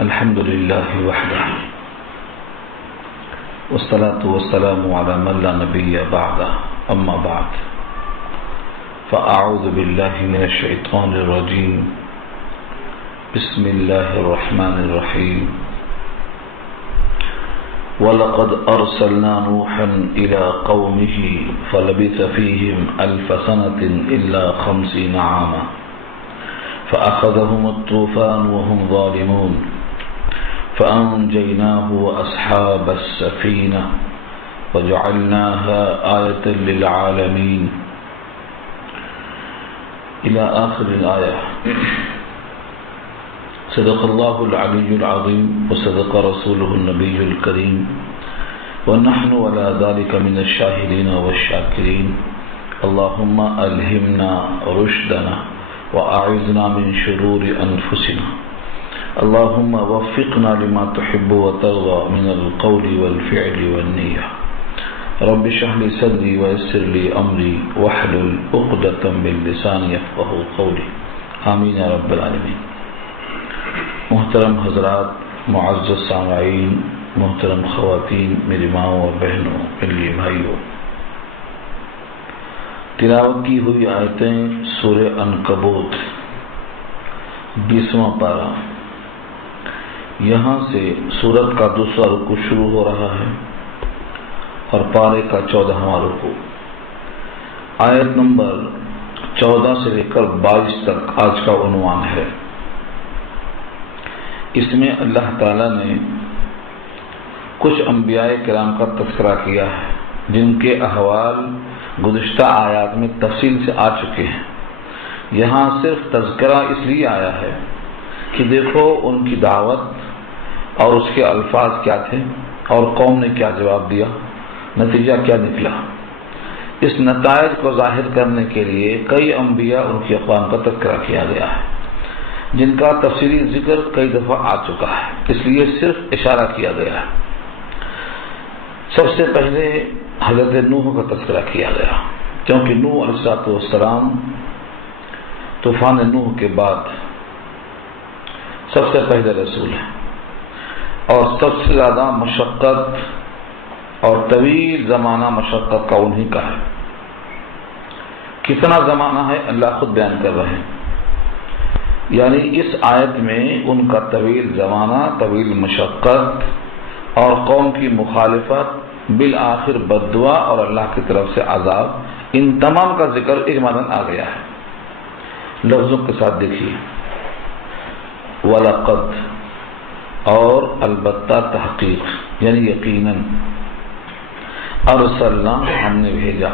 الحمد لله وحده والصلاة والسلام على من لا نبي بعده أما بعد فأعوذ بالله من الشيطان الرجيم بسم الله الرحمن الرحيم وَلَقَدْ أَرْسَلْنَا نُوحًا إِلَى قَوْمِهِ فَلَبِثَ فِيهِمْ أَلْفَ سَنَةٍ إِلَّا 50 عاما فأخذهم الطوفان وهم ظالمون فأنجيناه وأصحاب السفينة وجعلناها آية للعالمين إلى آخر الآية. صدق الله العلي العظيم وصدق رسوله النبي الكريم ونحن على ذلك من الشاهدين والشاكرين. اللهم ألهمنا رشدنا وأعذنا من شرور أنفسنا. اللهم وفقنا لما تحب وترضى من القول والفعل والنية. رب اشرح لي صدري ويسر لي أمري واحلل عقدة من لساني يفقهوا قولي. آمين يا رب العالمين. محترم حضرات، معزز سامعین، محترم خواتین، میری ماں اور بہنوں، میرے بھائیوں، تلاوت کی ہوئی آیتیں سورہ عنکبوت 20واں پارہ، یہاں سے سورت کا دوسرا رکوع شروع ہو رہا ہے اور پارے کا 14واں رکوع. آیت نمبر 14 سے لے کر 22 تک آج کا عنوان ہے. اس میں اللہ تعالیٰ نے کچھ انبیاء کرام کا تذکرہ کیا ہے جن کے احوال گزشتہ آیات میں تفصیل سے آ چکے ہیں. یہاں صرف تذکرہ اس لیے آیا ہے کہ دیکھو ان کی دعوت اور اس کے الفاظ کیا تھے اور قوم نے کیا جواب دیا، نتیجہ کیا نکلا. اس نتائج کو ظاہر کرنے کے لیے کئی انبیاء ان کی اقوام کا تذکرہ کیا گیا ہے جن کا تفصیلی ذکر کئی دفعہ آ چکا ہے، اس لیے صرف اشارہ کیا گیا ہے. سب سے پہلے حضرت نوح کا تذکرہ کیا گیا کیونکہ نوح علیہ السلام طوفان نوح کے بعد سب سے پہلے رسول ہیں اور سب سے زیادہ مشقت اور طویل زمانہ مشقت کا انہی کا ہے. کتنا زمانہ ہے اللہ خود بیان کر رہے ہیں. یعنی اس آیت میں ان کا طویل زمانہ، طویل مشقت اور قوم کی مخالفت، بالآخر بددعا اور اللہ کی طرف سے عذاب، ان تمام کا ذکر اجمالاً آ گیا ہے. لفظوں کے ساتھ دیکھیے، وَلَقَدْ اور البتہ تحقیق یعنی یقیناً، ارسلنا ہم نے بھیجا،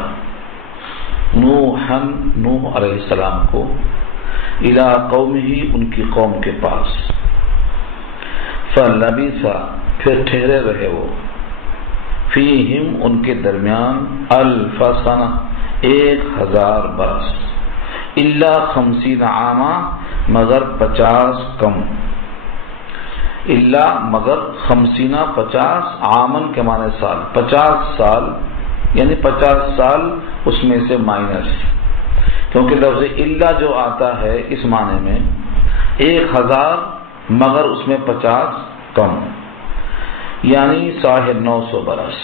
نوحًا نوح علیہ السلام کو، الی قومہ ان کی قوم کے پاس، فلبث پھر ٹھہرے رہے وہ، فیہم ان کے درمیان، الف سنہ 1000 برس، الا 50 عاما مگر 50 کم، الا مگر 50 عامن کے معنی سال، 50 سال یعنی 50 سال اس میں سے مائنس، کیونکہ لفظ الا جو آتا ہے اس معنی میں 1000 مگر اس میں 50 کم، یعنی 950 برس.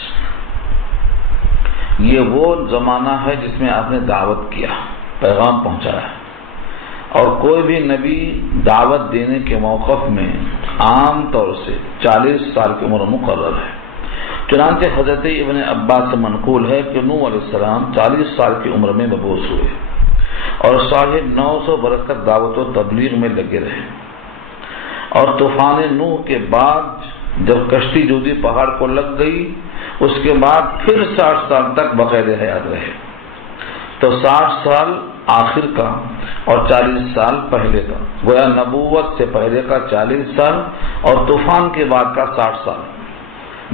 یہ وہ زمانہ ہے جس میں آپ نے دعوت کیا، پیغام پہنچایا، اور کوئی بھی نبی دعوت دینے کے موقف میں عام طور سے 40 سال کی عمر مقرر ہے. چنانچہ حضرت ابن عباس سے منقول ہے کہ نوح علیہ السلام 40 سال کی عمر میں مبعوث ہوئے اور 950 برس تک دعوت و تبلیغ میں لگے رہے. اور طوفان نوح کے بعد جب کشتی جودی پہاڑ کو لگ گئی، اس کے بعد پھر 60 سال تک باقاعدہ حیات رہے. تو 60 سال آخر کا اور 40 سال پہلے کا، گویا نبوت سے پہلے کا 40 سال اور طوفان کے بعد کا 60 سال.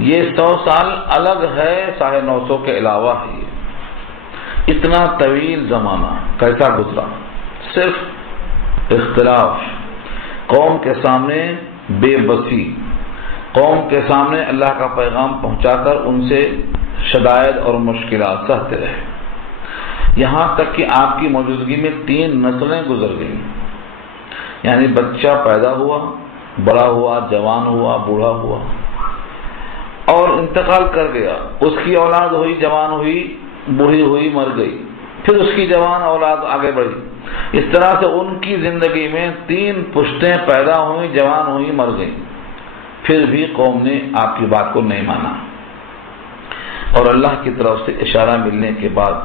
یہ 100 سال الگ ہے، 950 کے علاوہ ہے. یہ اتنا طویل زمانہ کیسا گزرا؟ صرف اختلاف، قوم کے سامنے بے بسی، قوم کے سامنے اللہ کا پیغام پہنچا کر ان سے شدائد اور مشکلات سہتے رہے. یہاں تک کہ آپ کی موجودگی میں 3 نسلیں گزر گئیں. یعنی بچہ پیدا ہوا، بڑا ہوا، جوان ہوا، بوڑھا ہوا اور انتقال کر گیا، اس کی اولاد ہوئی، جوان ہوئی، بوڑھی ہوئی، مر گئی، پھر اس کی جوان اولاد آگے بڑھی، اس طرح سے ان کی زندگی میں 3 پشتیں پیدا ہوئیں، جوان ہوئی، مر گئی، پھر بھی قوم نے آپ کی بات کو نہیں مانا۔ اور اللہ کی طرف سے اشارہ ملنے کے بعد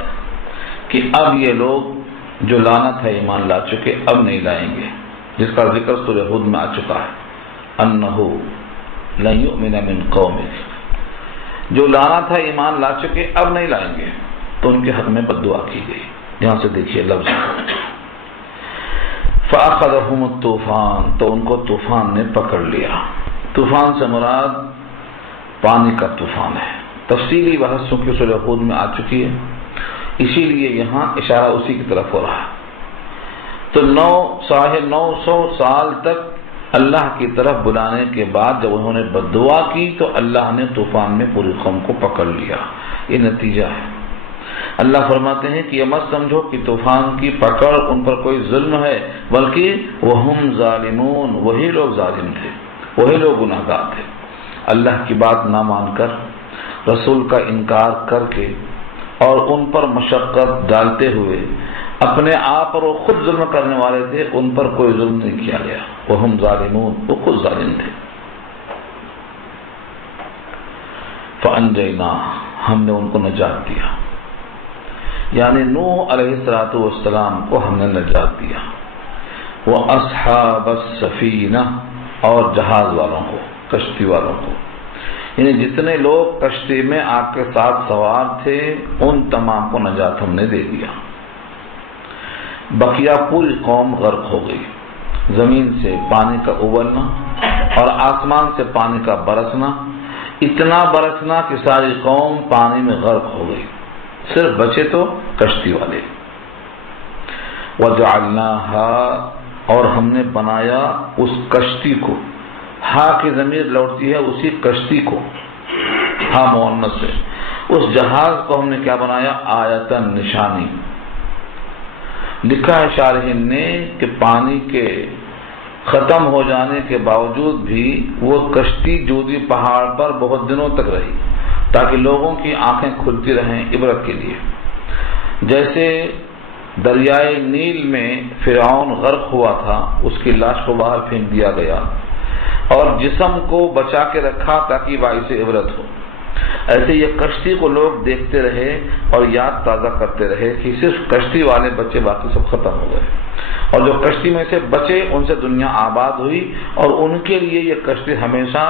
کہ اب یہ لوگ جو لانا تھا ایمان لا چکے اب نہیں لائیں گے، جس کا ذکر سورہ ہود میں آ چکا ہے، انہ لن یؤمن من قومک، جو لانا تھا ایمان لا چکے اب نہیں لائیں گے، تو ان کے حق میں بد دعا کی گئی۔ یہاں سے دیکھیے لفظ فَأَخَذَهُمُ الطوفان، تو ان کو طوفان نے پکڑ لیا۔ طوفان سے مراد پانی کا طوفان ہے، تفصیلی بحث چونکہ سورہ ہود میں آ چکی ہے، اسی لیے یہاں اشارہ اسی کی طرف ہو رہا ہے۔ تو 900 سال تک اللہ کی طرف بلانے کے بعد جب انہوں نے بد دعا کی تو اللہ نے طوفان میں پوری قوم کو پکڑ لیا۔ یہ نتیجہ ہے۔ اللہ فرماتے ہیں کہ یہ مت سمجھو کہ طوفان کی پکڑ ان پر کوئی ظلم ہے، بلکہ وہم ظالمون، وہی لوگ ظالم تھے، وہی لوگ گناہگار تھے۔ اللہ کی بات نہ مان کر، رسول کا انکار کر کے اور ان پر مشقت ڈالتے ہوئے اپنے آپ پر وہ خود ظلم کرنے والے تھے، ان پر کوئی ظلم نہیں کیا گیا۔ وہم ظالمون، وہ خود ظالم تھے۔ فَأَنْجَيْنَاهُ، ہم نے ان کو نجات دیا، یعنی نوح علیہ السلام کو ہم نے نجات دیا، وَأَصْحَابَ السَّفِينَةِ، اور جہاز والوں کو، کشتی والوں کو، یعنی جتنے لوگ کشتی میں آپ کے ساتھ سوار تھے ان تمام کو نجات ہم نے دے دیا۔ بقیہ پوری قوم غرق ہو گئی، زمین سے پانی کا ابلنا اور آسمان سے پانی کا برسنا، اتنا برسنا کہ ساری قوم پانی میں غرق ہو گئی، صرف بچے تو کشتی والے۔ وَجَعَلْنَاهَا، اور ہم نے بنایا اس کشتی کو، ہا کی ضمیر لوٹتی ہے اسی کشتی کو، ہا مؤنث سے، اس جہاز کو ہم نے کیا بنایا؟ آیتن، نشانی۔ لکھا ہے شارحین نے کہ پانی کے ختم ہو جانے کے باوجود بھی وہ کشتی جودی پہاڑ پر بہت دنوں تک رہی تاکہ لوگوں کی آنکھیں کھلتی رہیں عبرت کے لیے۔ جیسے دریائے نیل میں فرعون غرق ہوا تھا، اس کی لاش کو باہر پھینک دیا گیا اور جسم کو بچا کے رکھا تاکہ باعث عبرت ہو، ایسے یہ کشتی کو لوگ دیکھتے رہے اور یاد تازہ کرتے رہے کہ صرف کشتی والے بچے، باقی سب ختم ہو گئے، اور جو کشتی میں سے بچے ان سے دنیا آباد ہوئی اور ان کے لیے یہ کشتی ہمیشہ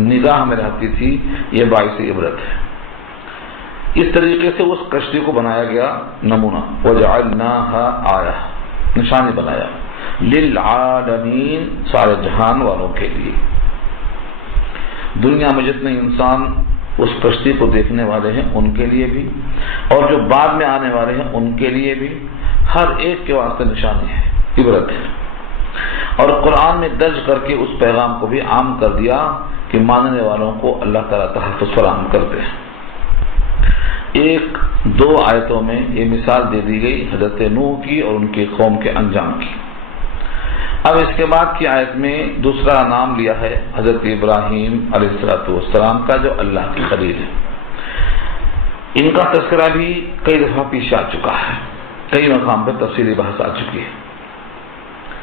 نگاہ میں رہتی تھی، یہ باعث عبرت ہے۔ اس طریقے سے اس کشتی کو بنایا گیا نمونہ، وَجَعَلْنَاهَا آیَةً، نشانی بنایا، لِلْعَالَمِينَ، سارے جہان والوں کے لیے۔ دنیا میں جتنے انسان اس کشتی کو دیکھنے والے ہیں ان کے لیے بھی، اور جو بعد میں آنے والے ہیں ان کے لیے بھی، ہر ایک کے واسطے نشانی ہے، عبرت ہے۔ اور قرآن میں درج کر کے اس پیغام کو بھی عام کر دیا کہ ماننے والوں کو اللہ تعالیٰ تحفظ فراہم کرتے ہیں۔ 1-2 آیتوں میں یہ مثال دے دی گئی حضرت نوح کی اور ان کی قوم کے انجام کی۔ اب اس کے بعد کی آیت میں دوسرا نام لیا ہے حضرت ابراہیم علیہ السلام کا، جو اللہ کی خلیل ہے۔ ان کا تذکرہ بھی کئی دفعہ پیش آ چکا ہے، کئی مقام پہ تفصیلی بحث آ چکی ہے،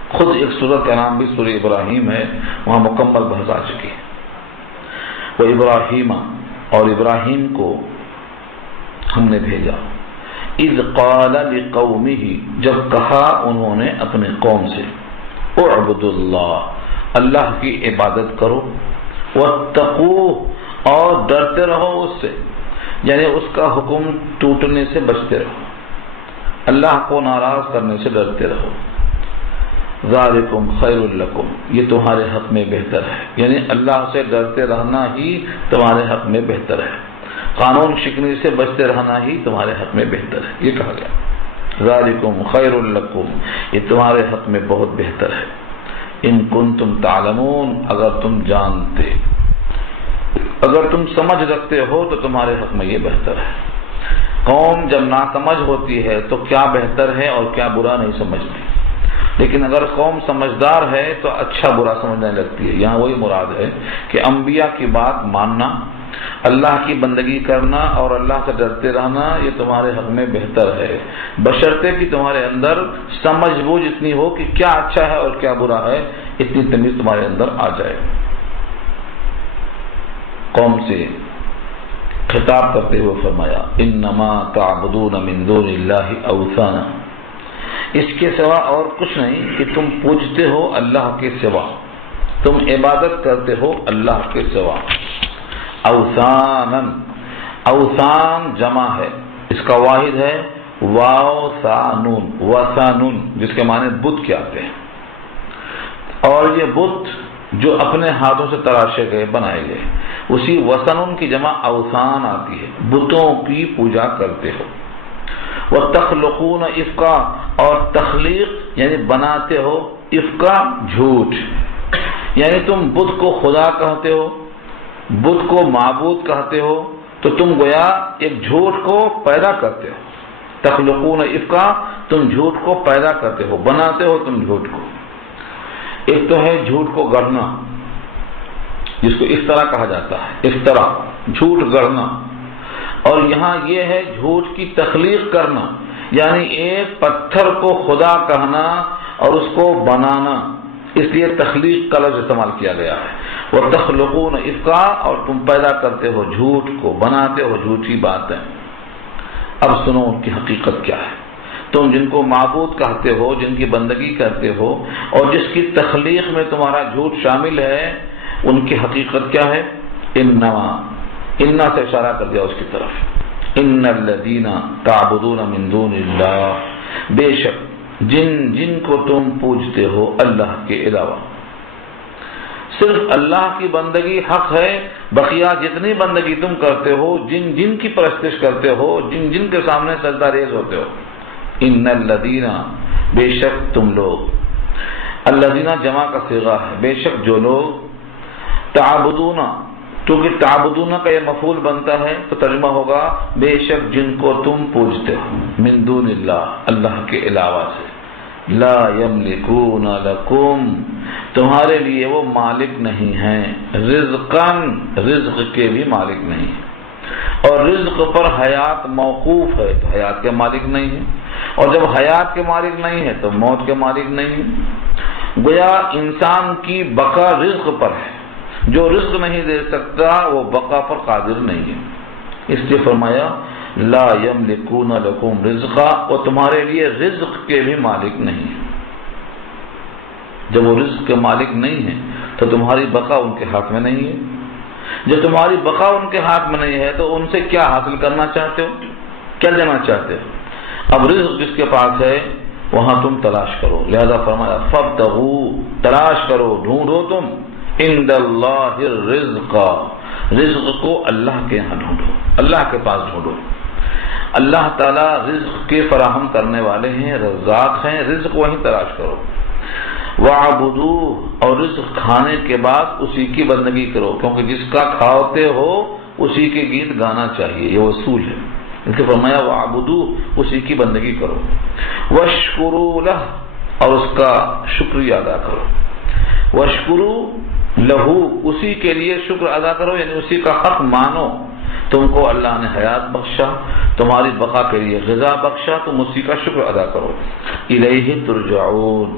خود ایک سورت کا نام بھی سورہ ابراہیم ہے، وہاں مکمل بحث آ چکی ہے۔ وہ ابراہیم، اور ابراہیم کو ہم نے بھیجا، اذ قال لقومہ، جب کہا انہوں نے اپنے قوم سے، اعبدوا اللہ، اللہ کی عبادت کرو، واتقوہ، اور ڈرتے رہو اس سے، یعنی اس کا حکم ٹوٹنے سے بچتے رہو، اللہ کو ناراض کرنے سے ڈرتے رہو، ذالکم خیر لکم، یہ تمہارے حق میں بہتر ہے، یعنی اللہ سے ڈرتے رہنا ہی تمہارے حق میں بہتر ہے، قانون شکنی سے بچتے رہنا ہی تمہارے حق میں بہتر ہے، یہ کہا گیا، ذالکم خیر لکم، یہ تمہارے حق میں بہت بہتر ہے، ان کنتم تعلمون، اگر تم جانتے، اگر تم سمجھ رکھتے ہو تو تمہارے حق میں یہ بہتر ہے۔ قوم جب ناسمجھ ہوتی ہے تو کیا بہتر ہے اور کیا برا نہیں سمجھتی، لیکن اگر قوم سمجھدار ہے تو اچھا برا سمجھنے لگتی ہے. یہاں وہی مراد ہے کہ انبیاء کی بات ماننا، اللہ کی بندگی کرنا اور اللہ سے ڈرتے رہنا یہ تمہارے حق میں بہتر ہے، بشرطے کہ تمہارے اندر سمجھ بوجھ اتنی ہو کہ کیا اچھا ہے اور کیا برا ہے، اتنی تمیز تمہارے اندر آ جائے. قوم سے خطاب کرتے ہوئے فرمایا انما تعبدون من دون اللہ اوثانا، اس کے سوا اور کچھ نہیں کہ تم پوجتے ہو اللہ کے سوا، تم عبادت کرتے ہو اللہ کے سوا. اوثانا، اوثان جمع ہے، اس کا واحد ہے واو ثانون، وثانون جس کے معنی بت کے آتے ہیں. اور یہ بت جو اپنے ہاتھوں سے تراشے گئے بنائے گئے، اسی وثنون کی جمع اوثان آتی ہے، بتوں کی پوجا کرتے ہو. وَتَخْلُقُونَ اِفْقًا، اور تخلیق یعنی بناتے ہو، افقا جھوٹ، یعنی تم بت کو خدا کہتے ہو، بت کو معبود کہتے ہو، تو تم گویا ایک جھوٹ کو پیدا کرتے ہو. تخلقون افقا، تم جھوٹ کو پیدا کرتے ہو، بناتے ہو تم جھوٹ کو. ایک تو ہے جھوٹ کو گڑھنا، جس کو افترا کہا جاتا ہے، افترا جھوٹ گڑھنا. اور یہاں یہ ہے جھوٹ کی تخلیق کرنا، یعنی ایک پتھر کو خدا کہنا اور اس کو بنانا، اس لیے تخلیق کا لفظ استعمال کیا گیا ہے. وَتَخْلُقُونَ اِفْقًا، اور تم پیدا کرتے ہو جھوٹ کو، بناتے ہو جھوٹی باتیں. اب سنو ان کی حقیقت کیا ہے. تم جن کو معبود کہتے ہو، جن کی بندگی کرتے ہو، اور جس کی تخلیق میں تمہارا جھوٹ شامل ہے، ان کی حقیقت کیا ہے. انا سے اشارہ کر دیا اس کی طرف. ان الذین تعبدون من دون اللہ، بے شک جن کو تم پوجتے ہو اللہ کے علاوہ. صرف اللہ کی بندگی حق ہے، بقیہ جتنی بندگی تم کرتے ہو، جن کی پرستش کرتے ہو، جن کے سامنے سجدہ ریز ہوتے ہو. ان الذین، بے شک تم لوگ، الذین جمع کا صیغہ ہے، بے شک جو لوگ، تعبدون، کیونکہ تعبدون کا یہ مفعول بنتا ہے تو ترجمہ ہوگا بے شک جن کو تم پوجتے ہو، من دون اللہ، اللہ کے علاوہ سے. لا یملکون لکم، تمہارے لیے وہ مالک نہیں ہیں، رزقاً، رزق کے بھی مالک نہیں ہیں. اور رزق پر حیات موقوف ہے تو حیات کے مالک نہیں ہے، اور جب حیات کے مالک نہیں ہے تو موت کے مالک نہیں ہے. گویا انسان کی بقا رزق پر ہے، جو رزق نہیں دے سکتا وہ بقا پر قادر نہیں ہے. اس لیے فرمایا لا یملکون لکم رزقا، وہ تمہارے لیے رزق کے بھی مالک نہیں ہے. جب وہ رزق کے مالک نہیں ہے تو تمہاری بقا ان کے ہاتھ میں نہیں ہے. جب تمہاری بقا ان کے ہاتھ میں نہیں ہے تو ان سے کیا حاصل کرنا چاہتے ہو، کیا لینا چاہتے ہو. اب رزق جس کے پاس ہے وہاں تم تلاش کرو. لہذا فرمایا فابتغوا، تلاش کرو، ڈھونڈو تم، عند اللہ الرزق، رزق کو اللہ کے یہاں ڈھونڈو، اللہ کے پاس ڈھونڈو. اللہ تعالیٰ رزق کے فراہم کرنے والے ہیں، رزاق ہیں، رزق وہیں تلاش کرو. وَعَبُدُوهُ، اور رزق کھانے کے بعد اسی کی بندگی کرو، کیونکہ جس کا کھاتے ہو اسی کے گیت گانا چاہیے، یہ اصول ہے. اس کے فرمایا وَعَبُدُوهُ، اسی کی بندگی کرو. وَاشْكُرُوا لَهُ، اور اس کا شکریہ ادا کرو. وَاشْكُرُوا لَهُ، اسی کے لیے شکر ادا کرو، یعنی اسی کا حق مانو. تم کو اللہ نے حیات بخشا، تمہاری بقا کے لیے غذا بخشا، تم اسی کا شکر ادا کرو. الیہ ترجعون،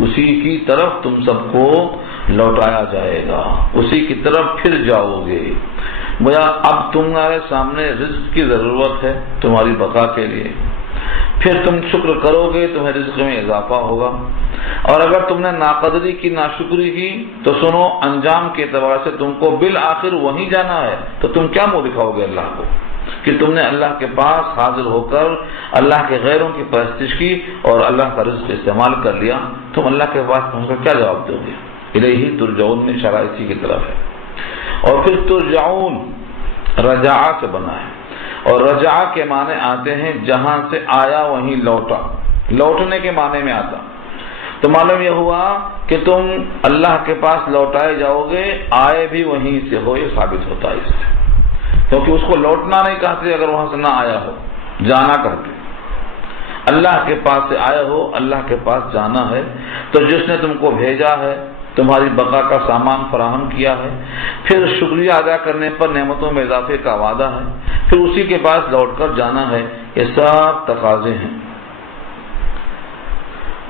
اسی کی طرف تم سب کو لوٹایا جائے گا، اسی کی طرف پھر جاؤ گے. گویا اب تمہارے سامنے رزق کی ضرورت ہے تمہاری بقا کے لیے، پھر تم شکر کرو گے تمہیں رزق میں اضافہ ہوگا. اور اگر تم نے ناقدری کی، ناشکری کی، تو سنو انجام کے اعتبار سے تم کو بالآخر وہیں جانا ہے. تو تم کیا منہ دکھاؤ گے اللہ کو کہ تم نے اللہ کے پاس حاضر ہو کر اللہ کے غیروں کی پرستش کی اور اللہ کا رزق استعمال کر لیا. تم اللہ کے پاس پہنچ کر کیا جواب دو گے. الیہ ترجعون میں اشارہ اسی کی طرف ہے. اور پھر ترجعون رجع سے بنا ہے، اور رجع کے معنی آتے ہیں جہاں سے آیا وہیں لوٹا، لوٹنے کے معنی میں آتا. تو معلوم یہ ہوا کہ تم اللہ کے پاس لوٹائے جاؤ گے، آئے بھی وہیں سے ہو، یہ ثابت ہوتا ہے اس سے. کیونکہ اس کو لوٹنا نہیں کہتے اگر وہاں سے نہ آیا ہو، جانا کہتے. اللہ کے پاس سے آئے ہو، اللہ کے پاس جانا ہے، تو جس نے تم کو بھیجا ہے، تمہاری بقا کا سامان فراہم کیا ہے، پھر شکریہ ادا کرنے پر نعمتوں میں اضافے کا وعدہ ہے، پھر اسی کے پاس لوٹ کر جانا ہے، یہ سب تقاضے ہیں۔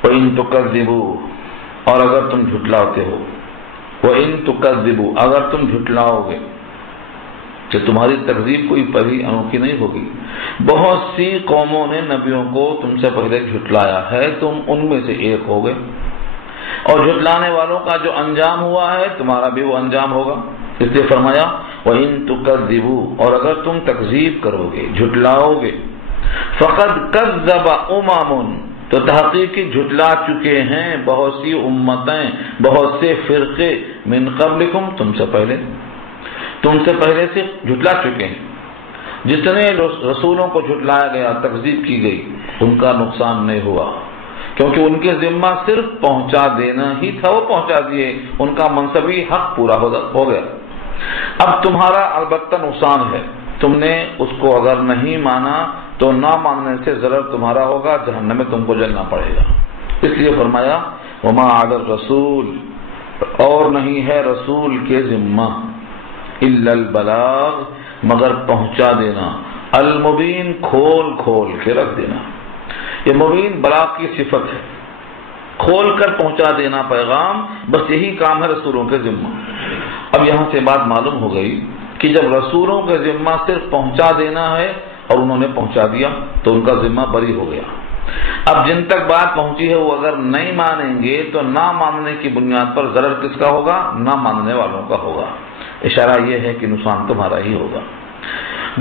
وَإِن تُكَذِّبُوا، اور اگر تم جھٹلاتے ہو، وَإِن تُكَذِّبُوا، اگر تم جھٹلاؤ گے، کہ تمہاری تکذیب کوئی پہلی انوکھی نہیں ہوگی، بہت سی قوموں نے نبیوں کو تم سے پہلے جھٹلایا ہے، تم ان میں سے ایک ہو گئے، اور جھٹلانے والوں کا جو انجام ہوا ہے تمہارا بھی وہ انجام ہوگا۔ اس لیے فرمایا وَإِن تُكَذِّبُوا، اور اگر تم تکذیب کرو گے، جھٹلاؤ گے، فَقَدْ كَذَّبَ أُمَمٌ، تو تحقیقی جھٹلا چکے ہیں بہت سی امتیں، بہت سے فرقے، من قبلکم، تم سے پہلے سے جھٹلا چکے ہیں۔ جتنے رسولوں کو جھٹلایا گیا، تکذیب کی گئی، ان کا نقصان نہیں ہوا، کیونکہ ان کے ذمہ صرف پہنچا دینا ہی تھا، وہ پہنچا دیے، ان کا منصبی حق پورا ہو گیا۔ اب تمہارا البتہ نقصان ہے، تم نے اس کو اگر نہیں مانا تو نہ ماننے سے ضرر تمہارا ہوگا، جہنم میں تم کو جلنا پڑے گا۔ اس لیے فرمایا وما علی الرسول، اور نہیں ہے رسول کے ذمہ، الا البلاغ، مگر پہنچا دینا، المبین، کھول کے رکھ دینا۔ یہ مبین بلاغ کی صفت ہے، کھول کر پہنچا دینا پیغام، بس یہی کام ہے رسولوں کے ذمہ۔ اب یہاں سے بات معلوم ہو گئی کہ جب رسولوں کے ذمہ صرف پہنچا دینا ہے اور انہوں نے پہنچا دیا تو ان کا ذمہ بری ہو گیا۔ اب جن تک بات پہنچی ہے وہ اگر نہیں مانیں گے تو نہ ماننے کی بنیاد پر ضرر کس کا ہوگا؟ نہ ماننے والوں کا ہوگا۔ اشارہ یہ ہے کہ نقصان تمہارا ہی ہوگا۔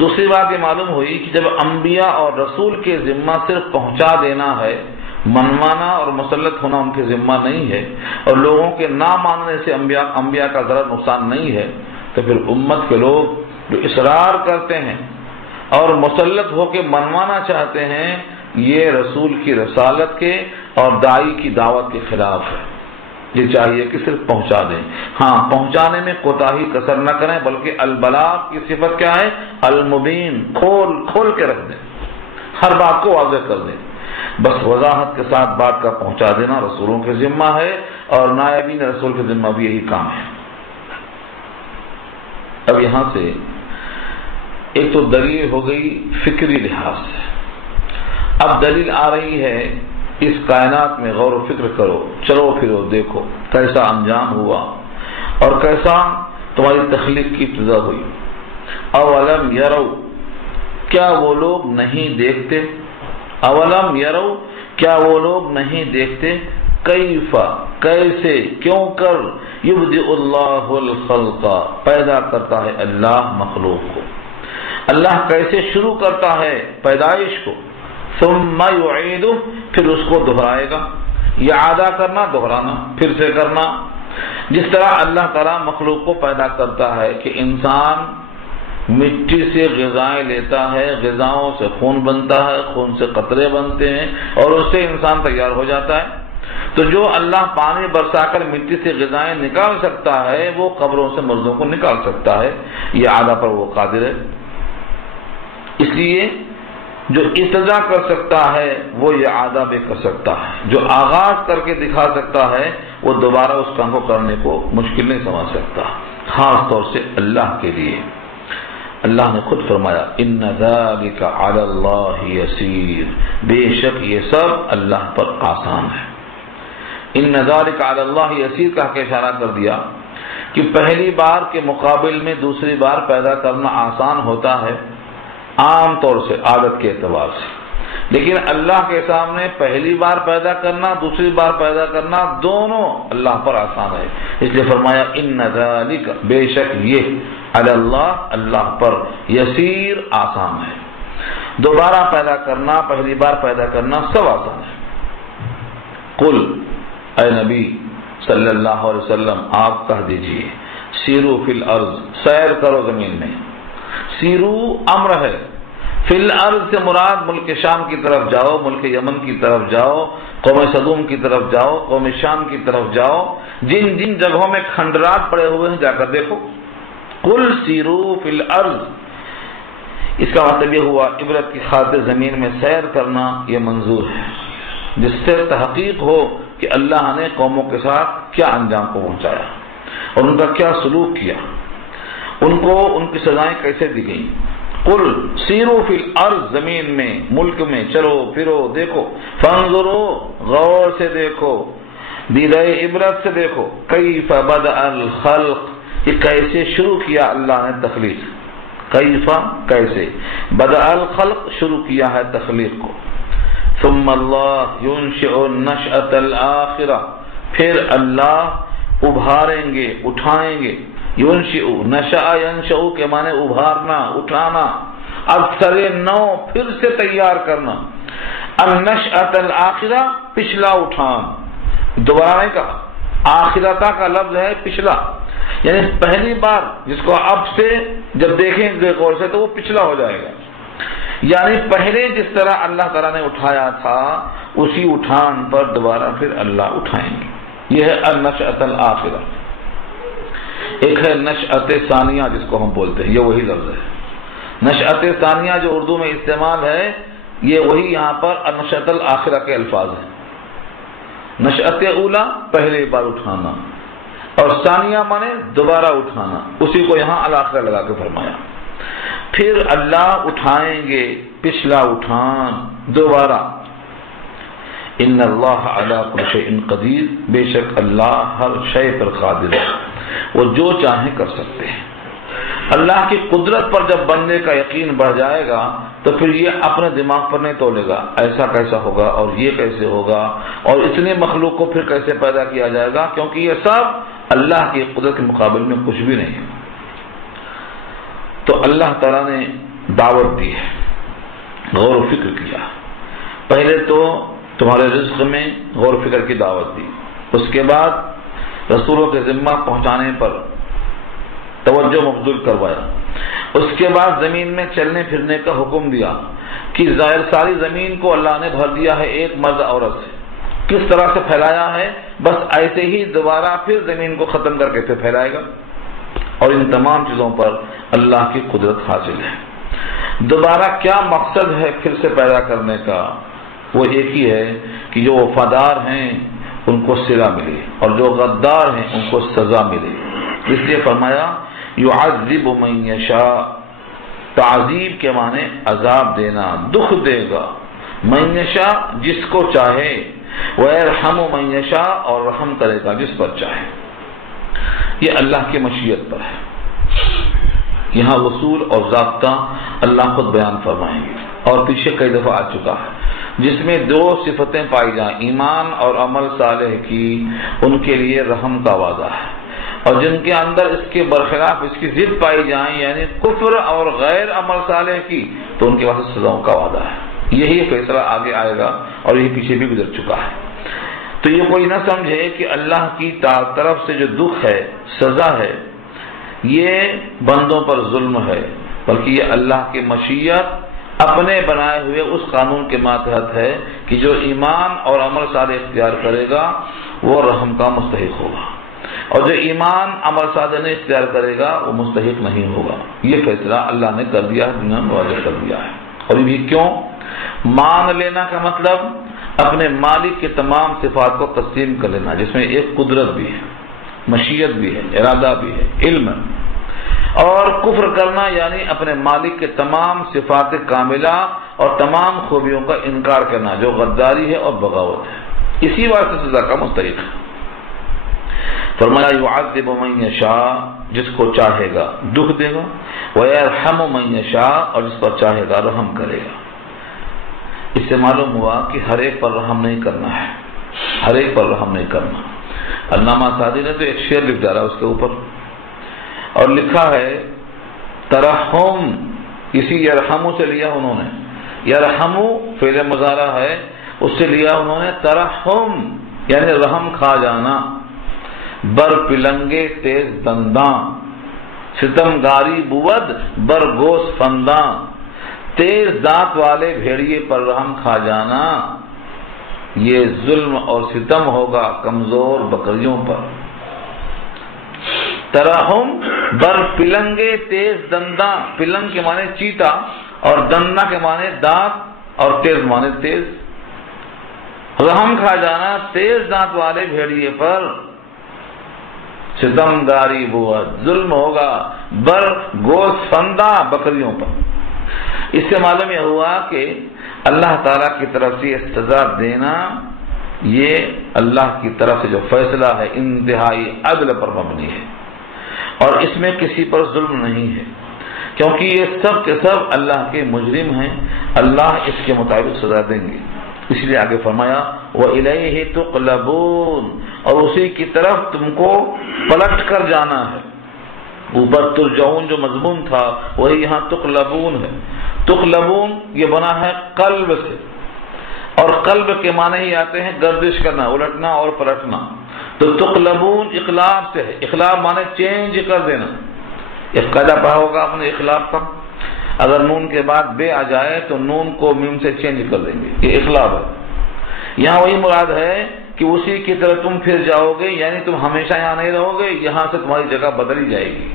دوسری بات یہ معلوم ہوئی کہ جب انبیاء اور رسول کے ذمہ صرف پہنچا دینا ہے، منوانا اور مسلط ہونا ان کے ذمہ نہیں ہے، اور لوگوں کے نہ ماننے سے انبیاء کا ضرر نقصان نہیں ہے، تو پھر امت کے لوگ جو اصرار کرتے ہیں اور مسلط ہو کے منوانا چاہتے ہیں، یہ رسول کی رسالت کے اور داعی کی دعوت کے خلاف ہے۔ یہ چاہیے کہ صرف پہنچا دیں، ہاں پہنچانے میں کوتاہی کسر نہ کریں، بلکہ البلاغ کی صفت کیا ہے؟ المبین، کھول کے رکھ دیں، ہر بات کو واضح کر دیں۔ بس وضاحت کے ساتھ بات کا پہنچا دینا رسولوں کے ذمہ ہے، اور نائبین رسول کے ذمہ بھی یہی کام ہے۔ اب یہاں سے ایک تو دلیل ہو گئی فکری لحاظ سے، اب دلیل آ رہی ہے اس کائنات میں غور و فکر کرو، چلو پھرو، دیکھو کیسا انجام ہوا اور کیسا تمہاری تخلیق کی ابتدا ہوئی۔ اولم یرو، کیا وہ لوگ نہیں دیکھتے؟ اولم یرو، کیا وہ لوگ نہیں دیکھتے؟ کیف، کیسے، کیوں کر، یبدئ اللہ الخلق، پیدا کرتا ہے اللہ مخلوق کو، اللہ کیسے شروع کرتا ہے پیدائش کو، ثم یعیدہ، پھر اس کو دہرائے گا، اعادہ کرنا، دہرانا، پھر سے کرنا۔ جس طرح اللہ تعالیٰ مخلوق کو پیدا کرتا ہے کہ انسان مٹی سے غذائیں لیتا ہے، غذاؤں سے خون بنتا ہے، خون سے قطرے بنتے ہیں، اور اس سے انسان تیار ہو جاتا ہے، تو جو اللہ پانی برسا کر مٹی سے غذائیں نکال سکتا ہے وہ قبروں سے مردوں کو نکال سکتا ہے، یہ اعادہ پر وہ قادر ہے۔ اس لیے جو ابتدا کر سکتا ہے وہ یہ اعادہ بھی کر سکتا ہے، جو آغاز کر کے دکھا سکتا ہے وہ دوبارہ اس کام کو کرنے کو مشکل نہیں سمجھ سکتا، خاص طور سے اللہ کے لیے۔ اللہ نے خود فرمایا ان ذلک علی اللہ یسیر، بے شک یہ سب اللہ پر آسان ہے۔ ان ذلک علی اللہ یسیر کہہ کے اشارہ کر دیا کہ پہلی بار کے مقابل میں دوسری بار پیدا کرنا آسان ہوتا ہے عام طور سے، عادت کے اعتبار سے، لیکن اللہ کے سامنے پہلی بار پیدا کرنا، دوسری بار پیدا کرنا، دونوں اللہ پر آسان ہے۔ اس لیے فرمایا ان ذالک، بے شک یہ، علی اللہ، اللہ پر، یسیر، آسان ہے۔ دوبارہ پیدا کرنا، پہلی بار پیدا کرنا سب آسان ہے۔ قل، اے نبی صلی اللہ علیہ وسلم آپ کہہ دیجئے، سیرو فی الارض، سیر کرو زمین میں۔ سیرو امر ہے، فی الارض سے مراد ملک شام کی طرف جاؤ، ملک یمن کی طرف جاؤ، قوم صدوم کی طرف جاؤ، قوم شام کی طرف جاؤ، جن جن جگہوں میں کھنڈرات پڑے ہوئے ہیں جا کر دیکھو۔ قل سیرو فی الارض، اس کا مطلب یہ ہوا عبرت کی خاطر زمین میں سیر کرنا یہ منظور ہے، جس سے تحقیق ہو کہ اللہ نے قوموں کے ساتھ کیا انجام کو پہنچایا اور ان کا کیا سلوک کیا، ان کو ان کی سزائیں کیسے دی گئی۔ قل سیروا فی الارض، زمین میں ملک میں چلو پھرو دیکھو، فانظروا غور سے دیکھو، دیدہ عبرت سے دیکھو، کیف بدأ الخلق، کہ کیسے شروع کیا اللہ نے تخلیق، کیف کیسے، بدأ الخلق شروع کیا ہے تخلیق کو، ثم اللہ ينشئ النشأة الآخرہ، پھر اللہ ابھاریں گے اٹھائیں گے، ينشئ نشأ ينشأ کے معنی ابھارنا اٹھانا، اب سر نو پھر سے تیار کرنا، النشأة الآخرہ پچھلا اٹھان، دوبارہ نہیں کہا، آخرتا کا لفظ ہے پچھلا، یعنی پہلی بار جس کو اب سے جب دیکھیں گے غور سے تو وہ پچھلا ہو جائے گا، یعنی پہلے جس طرح اللہ تعالیٰ نے اٹھایا تھا اسی اٹھان پر دوبارہ پھر اللہ اٹھائیں گے، یہ ہے النشأۃ الآخرہ۔ ایک ہے نشأۃ ثانیہ جس کو ہم بولتے ہیں، یہ وہی لفظ ہے، نشأۃ ثانیہ جو اردو میں استعمال ہے یہ وہی یہاں پر النشأۃ الآخرہ کے الفاظ ہیں۔ نشأۃ اولا پہلے بار اٹھانا اور ثانیہ مانے دوبارہ اٹھانا، اسی کو یہاں الآخرہ لگا کے فرمایا۔ پھر اللہ اٹھائیں گے پچھلا اٹھان دوبارہ، ان اللہ علی کل شیء قدیر، بے شک اللہ ہر شے پر قادر ہے، وہ جو چاہیں کر سکتے ہیں۔ اللہ کی قدرت پر جب بندے کا یقین بڑھ جائے گا تو پھر یہ اپنے دماغ پر نہیں تولے گا ایسا کیسا ہوگا اور یہ کیسے ہوگا اور اتنے مخلوق کو پھر کیسے پیدا کیا جائے گا، کیونکہ یہ سب اللہ کی قدرت کے مقابل میں کچھ بھی نہیں ہے۔ تو اللہ تعالیٰ نے دعوت دی ہے، غور و فکر کیا، پہلے تو تمہارے رزق میں غور و فکر کی دعوت دی، اس کے بعد رسولوں کے ذمہ پہنچانے پر توجہ مبذول کروایا، اس کے بعد زمین میں چلنے پھرنے کا حکم دیا کہ ظاہر ساری زمین کو اللہ نے بھر دیا ہے ایک مرد عورت سے، کس طرح سے پھیلایا ہے، بس ایسے ہی دوبارہ پھر زمین کو ختم کر کے پھر پھیلائے گا، اور ان تمام چیزوں پر اللہ کی قدرت حاصل ہے۔ دوبارہ کیا مقصد ہے پھر سے پیدا کرنے کا، وہ ایک ہی ہے کہ جو وفادار ہیں ان کو صلہ ملے اور جو غدار ہیں ان کو سزا ملے، اس لیے فرمایا یعذب من یشاء، تعذیب کے معنی عذاب دینا، دکھ دے گا، من یشاء جس کو چاہے، ویرحم من یشاء اور رحم کرے گا جس پر چاہے، یہ اللہ کی مشیت پر ہے۔ یہاں اصول اور ضابطہ اللہ خود بیان فرمائیں گے اور پیچھے کئی دفعہ آ چکا ہے، جس میں دو صفتیں پائی جائیں، ایمان اور عمل صالح کی، ان کے لیے رحم کا وعدہ ہے، اور جن کے اندر اس کے برخلاف اس کی ضد پائی جائیں یعنی کفر اور غیر عمل صالح کی، تو ان کے واسطے سزاؤں کا وعدہ ہے۔ یہی فیصلہ آگے آئے گا اور یہی پیچھے بھی گزر چکا ہے۔ تو یہ کوئی نہ سمجھے کہ اللہ کی طرف سے جو دکھ ہے، سزا ہے، یہ بندوں پر ظلم ہے، بلکہ یہ اللہ کی مشیت اپنے بنائے ہوئے اس قانون کے ماتحت ہے کہ جو ایمان اور عمل صالح اختیار کرے گا وہ رحم کا مستحق ہوگا، اور جو ایمان عمل صالح نہیں اختیار کرے گا وہ مستحق نہیں ہوگا۔ یہ فیصلہ اللہ نے کر دیا ہے، دنیا میں واضح کر دیا ہے۔ اور یہ کیوں؟ مان لینا کا مطلب اپنے مالک کے تمام صفات کو تسلیم کر لینا، جس میں ایک قدرت بھی ہے، مشیت بھی ہے، ارادہ بھی ہے، علم ہے، اور کفر کرنا یعنی اپنے مالک کے تمام صفات کاملہ اور تمام خوبیوں کا انکار کرنا، جو غداری ہے اور بغاوت ہے، اسی واسطے سزا کا مستحق ہے۔ فرمایا یعذب من یشاء، جس کو چاہے گا دکھ دے گا، ویرحم من یشاء اور جس پر چاہے گا رحم کرے گا۔ اس سے معلوم ہوا کہ ہر ایک پر رحم نہیں کرنا ہے، ہر ایک پر رحم نہیں کرنا۔ علامہ سعدی نے تو ایک شعر لکھ ڈالا اس کے اوپر، اور لکھا ہے ترحم، اسی یرحمو سے لیا انہوں نے، یرحمو فعل مضارع ہے، اس سے لیا انہوں نے ترحم یعنی رحم کھا جانا، بر پلنگے تیز دنداں، ستمگاری بود بر گوس فنداں، تیز دانت والے بھیڑیے پر رحم کھا جانا، یہ ظلم اور ستم ہوگا کمزور بکریوں پر۔ ترحم بر پلنگے تیز دنداں، پلنگ کے معنی چیتا اور دنا کے معنی دانت اور تیز معنی تیز. رحم کھا جانا تیز دانت والے بھیڑیے پر ستمگاری بوت، ظلم ہوگا بر گوشت فندہ بکریوں پر. اس سے معلوم یہ ہوا کہ اللہ تعالیٰ کی طرف سے سزا دینا یہ اللہ کی طرف سے جو فیصلہ ہے انتہائی عدل پر مبنی ہے، اور اس میں کسی پر ظلم نہیں ہے، کیونکہ یہ سب کے سب اللہ کے مجرم ہیں. اللہ اس کے مطابق سزا دیں گے. اس لیے آگے فرمایا وَإِلَيْهِ تُقْلَبُونَ، اور اسی کی طرف تم کو پلٹ کر جانا ہے. اوپر ترجعون جو مضمون تھا وہی یہاں تقلبون ہے. تقلبون یہ بنا ہے قلب سے، اور قلب کے معنی ہی آتے ہیں گردش کرنا، الٹنا اور پلٹنا. تو تقلبون اقلاب سے ہے. اقلاب معنی چینج کر دینا. اس قاعدہ پڑھا ہوگا آپ نے اقلاب کا. اگر نون کے بعد بے آ جائے تو نون کو میم سے چینج کر دیں گے، یہ اقلاب ہے. یہاں وہی مراد ہے کہ اسی کی طرح تم پھر جاؤ گے، یعنی تم ہمیشہ یہاں نہیں رہو گے، یہاں سے تمہاری جگہ بدلی جائے گی.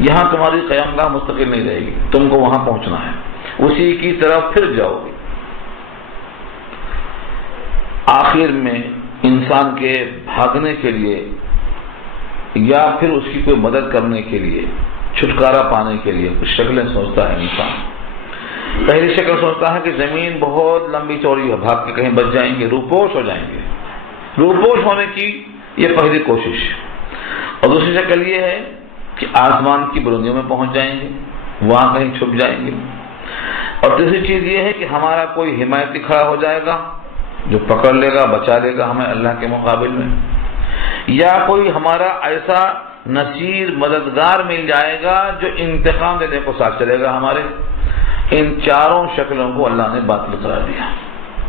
یہاں تمہاری قیام گاہ مستقل نہیں رہے گی، تم کو وہاں پہنچنا ہے، اسی کی طرف پھر جاؤ گے. آخر میں انسان کے بھاگنے کے لیے یا پھر اس کی کوئی مدد کرنے کے لیے، چھٹکارا پانے کے لیے کچھ شکلیں سوچتا ہے انسان. پہلی شکل سوچتا ہے کہ زمین بہت لمبی چوڑی ہے، بھاگ کے کہیں بچ جائیں گے، روپوش ہو جائیں گے. روپوش ہونے کی یہ پہلی کوشش. اور دوسری شکل یہ ہے کہ آسمان کی بلندیوں میں پہنچ جائیں گے، وہاں کہیں چھپ جائیں گے. اور تیسری چیز یہ ہے کہ ہمارا کوئی حمایتی کھڑا ہو جائے گا جو پکڑ لے گا، بچا لے گا ہمیں اللہ کے مقابل میں، یا کوئی ہمارا ایسا نصیر مددگار مل جائے گا جو انتقام دینے کو ساتھ چلے گا ہمارے. ان چاروں شکلوں کو اللہ نے باطل قرار دیا،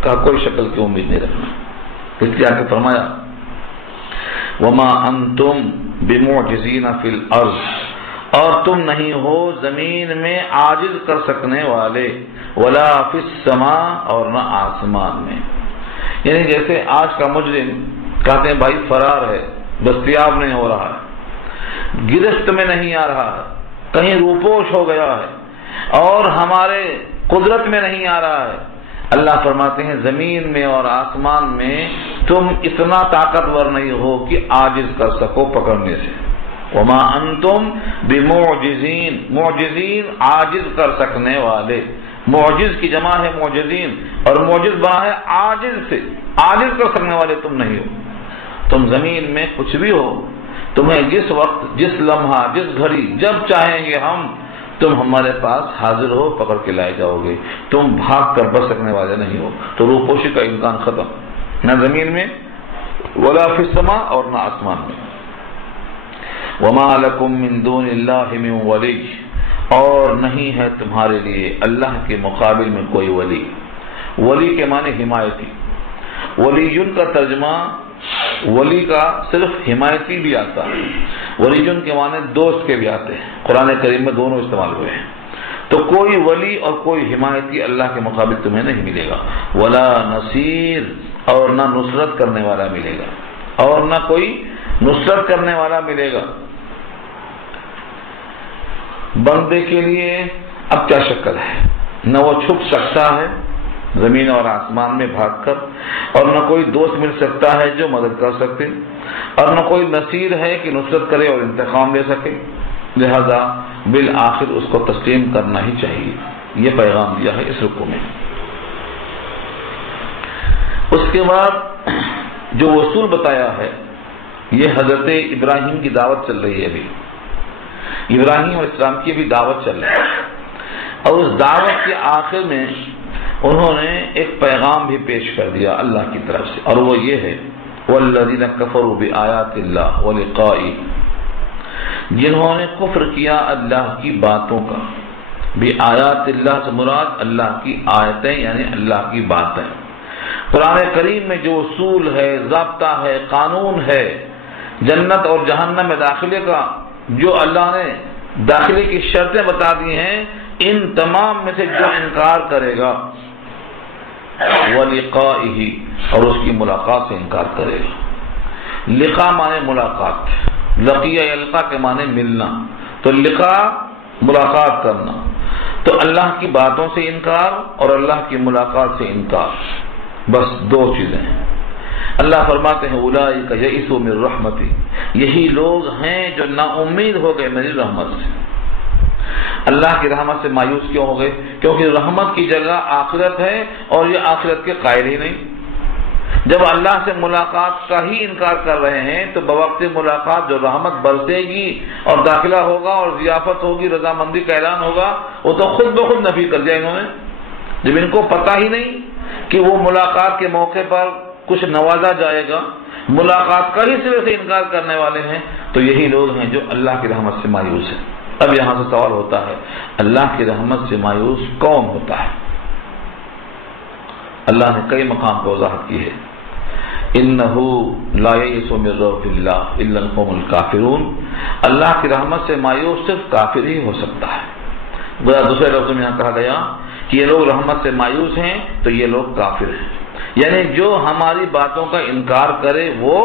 کہا کوئی شکل کی امید نہیں رکھنا. اس لیے آگے فرمایا وما انتم بمعجزین فی الارض، اور تم نہیں ہو زمین میں عاجز کر سکنے والے، ولا فی السماء، اور نہ آسمان میں. یعنی جیسے آج کا مجرم کہتے ہیں بھائی فرار ہے، دستیاب نہیں ہو رہا ہے، گرفت میں نہیں آ رہا ہے، کہیں روپوش ہو گیا ہے، اور ہمارے قدرت میں نہیں آ رہا ہے. اللہ فرماتے ہیں زمین میں اور آسمان میں تم اتنا طاقتور نہیں ہو کہ عاجز کر سکو پکڑنے سے. وما انتم بمعجزین، معجزین عاجز کر سکنے والے. معجز کی جمع ہے معجزین، اور معجز بنا ہے عاجز سے. عاجز کر سکنے والے تم نہیں ہو. تم زمین میں کچھ بھی ہو، تمہیں جس وقت، جس لمحہ، جس گھڑی، جب چاہیں گے ہم، تم ہمارے پاس حاضر ہو، پکڑ کے لائے جاؤ گے. تم بھاگ کر بچ سکنے والے نہیں ہو. تو روپوشی کا امکان ختم، نہ زمین میں ولا فی السماء، اور نہ آسمان میں. وما لکم من دون اللہ من ولی، اور نہیں ہے تمہارے لیے اللہ کے مقابل میں کوئی ولی. ولی کے معنی حمایتی. ولیجن کا ترجمہ ولی کا صرف حمایتی بھی آتا ہے، ولیجن کے معنی دوست کے بھی آتے ہیں. قرآن کریم میں دونوں استعمال ہوئے ہیں. تو کوئی ولی اور کوئی حمایتی اللہ کے مقابل تمہیں نہیں ملے گا. ولا نصیر، اور نہ نصرت کرنے والا ملے گا، اور نہ کوئی نصرت کرنے والا ملے گا. بندے کے لیے اب کیا شکل ہے؟ نہ وہ چھپ سکتا ہے زمین اور آسمان میں بھاگ کر، اور نہ کوئی دوست مل سکتا ہے جو مدد کر سکتے، اور نہ کوئی نصیر ہے کہ نصرت کرے اور انتقام لے سکے. لہذا بالآخر اس کو تسلیم کرنا ہی چاہیے. یہ پیغام دیا ہے اس رکوع میں. اس کے بعد جو اصول بتایا ہے، یہ حضرت ابراہیم کی دعوت چل رہی ہے. ابھی ابراہیم علیہ السلام کی بھی دعوت چل رہی ہے، اور اس دعوت کے آخر میں انہوں نے ایک پیغام بھی پیش کر دیا اللہ کی طرف سے، اور وہ یہ ہے والذین کفروا بآیات اللہ ولقائہ، جنہوں نے کفر کیا اللہ کی باتوں کا. بآیات اللہ سے مراد اللہ کی آیتیں، یعنی اللہ کی باتیں. قرآن کریم میں جو اصول ہے، ضابطہ ہے، قانون ہے جنت اور جہنم میں داخلے کا، جو اللہ نے داخلے کی شرطیں بتا دی ہیں، ان تمام میں سے جو انکار کرے گا وَلِقَائِهِ، اور اس کی ملاقات سے انکار کرے گا. لقاء معنی ملاقات، لقیہ یلقا کے معنی ملنا. تو لقاء ملاقات کرنا، تو اللہ کی باتوں سے انکار اور اللہ کی ملاقات سے انکار، بس دو چیزیں ہیں۔ اللہ فرماتے ہیں اولئک یئسوا من رحمتی، یہی لوگ ہیں جو نا امید ہو گئے میری رحمت سے۔ اللہ کی رحمت سے مایوس کیوں ہو گئے؟ کیونکہ رحمت کی جگہ آخرت ہے اور یہ آخرت کے قائل ہی نہیں۔ جب اللہ سے ملاقات کا ہی انکار کر رہے ہیں تو بوقت ملاقات جو رحمت برسے گی اور داخلہ ہوگا اور ضیافت ہوگی، رضامندی کا اعلان ہوگا، وہ تو خود بخود نفی کر دیا انہوں نے۔ جب ان کو پتہ ہی نہیں کہ وہ ملاقات کے موقع پر کچھ نوازا جائے گا، ملاقات کا ہی سرے سے انکار کرنے والے ہیں، تو یہی لوگ ہیں جو اللہ کی رحمت سے مایوس ہیں۔ اب یہاں سے سوال ہوتا ہے اللہ کی رحمت سے مایوس کون ہوتا ہے؟ اللہ نے کئی مقام پر وضاحت کی ہے، انہ لا یئس من روح اللہ الا القوم الکافرون، اللہ کی رحمت سے مایوس صرف کافر ہی ہو سکتا ہے۔ دوسرے لفظوں میں یہاں کہا گیا کہ یہ لوگ رحمت سے مایوس ہیں تو یہ لوگ کافر ہیں، یعنی جو ہماری باتوں کا انکار کرے وہ،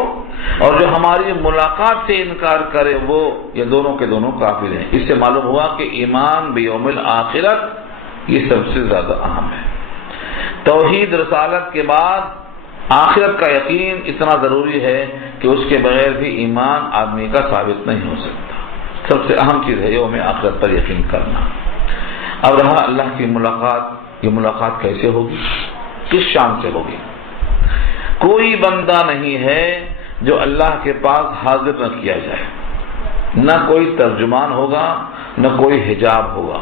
اور جو ہماری ملاقات سے انکار کرے وہ، یہ دونوں کے دونوں کافر ہیں۔ اس سے معلوم ہوا کہ ایمان بیوم الآخرت یہ سب سے زیادہ اہم ہے۔ توحید رسالت کے بعد آخرت کا یقین اتنا ضروری ہے کہ اس کے بغیر بھی ایمان آدمی کا ثابت نہیں ہو سکتا۔ سب سے اہم چیز ہے یوم آخرت پر یقین کرنا۔ اب رہا اللہ کی ملاقات، یہ ملاقات کیسے ہوگی، کس شان سے ہوگی؟ کوئی بندہ نہیں ہے جو اللہ کے پاس حاضر نہ کیا جائے، نہ کوئی ترجمان ہوگا نہ کوئی حجاب ہوگا،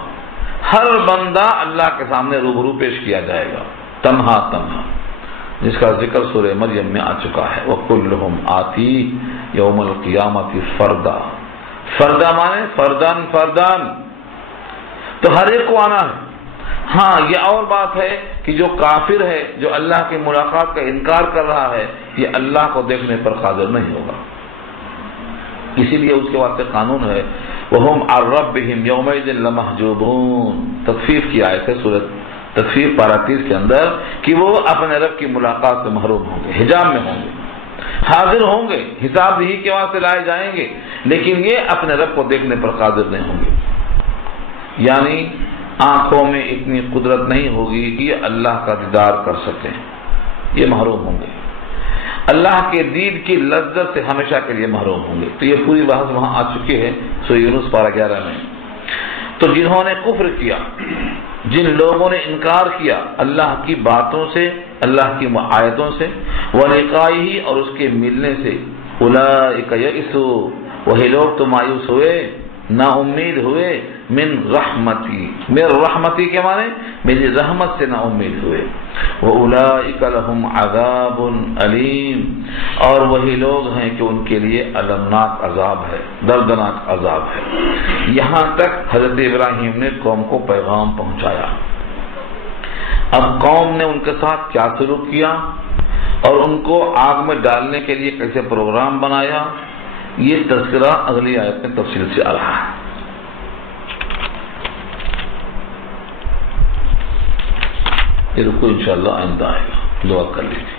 ہر بندہ اللہ کے سامنے روبرو پیش کیا جائے گا، تنہا تنہا، جس کا ذکر سورہ مریم میں آ چکا ہے، وَكُلُّهُمْ آتی یوم القیامت فردا، فردا مانے فردان فردان، تو ہر ایک کو آنا ہے۔ ہاں یہ اور بات ہے کہ جو کافر ہے، جو اللہ کی ملاقات کا انکار کر رہا ہے، یہ اللہ کو دیکھنے پر قادر نہیں ہوگا، اسی لیے اس کے واسطے قانون ہے وَهُمْ عَنْ رَبِّهِمْ يَوْمَئِذٍ لَمَحْجُوبُونَ، تخفیف کی آیت ہے سورۃ تخفیف پارہ 30 کے اندر، کہ وہ اپنے رب کی ملاقات سے محروم ہوں گے، حجاب میں ہوں گے، حاضر ہوں گے، حساب ہی کے واسطے لائے جائیں گے، لیکن یہ اپنے رب کو دیکھنے پر قادر نہیں ہوں گے، یعنی آنکھوں میں اتنی قدرت نہیں ہوگی کہ یہ اللہ کا دیدار کر سکیں، یہ محروم ہوں گے، اللہ کے دید کی لذت سے ہمیشہ کے لیے محروم ہوں گے۔ تو یہ پوری بحث وہاں آ چکی ہے سورہ یونس پارہ 11 میں۔ تو جنہوں نے کفر کیا، جن لوگوں نے انکار کیا اللہ کی باتوں سے، اللہ کی آیتوں سے، ولقائہ اور اس کے ملنے سے، اولئک یئسوا، وہی لوگ تو مایوس ہوئے، نا امید ہوئے، من رحمتی، میرے رحمتی کے معنی میری رحمت سے نا امید ہوئے، وَأُولَئِكَ لَهُمْ عَذَابٌ أَلِيمٌ، اور وہی لوگ ہیں کہ ان کے لیے المناک عذاب ہے، دردناک عذاب ہے۔ یہاں تک حضرت ابراہیم نے قوم کو پیغام پہنچایا۔ اب قوم نے ان کے ساتھ کیا سلوک کیا اور ان کو آگ میں ڈالنے کے لیے کیسے پروگرام بنایا، یہ تذکرہ اگلی آیت میں تفصیل سے آ رہا ہے۔ یہ رکو انشاءاللہ آئندہ آئے گا، دعا کر لیجیے۔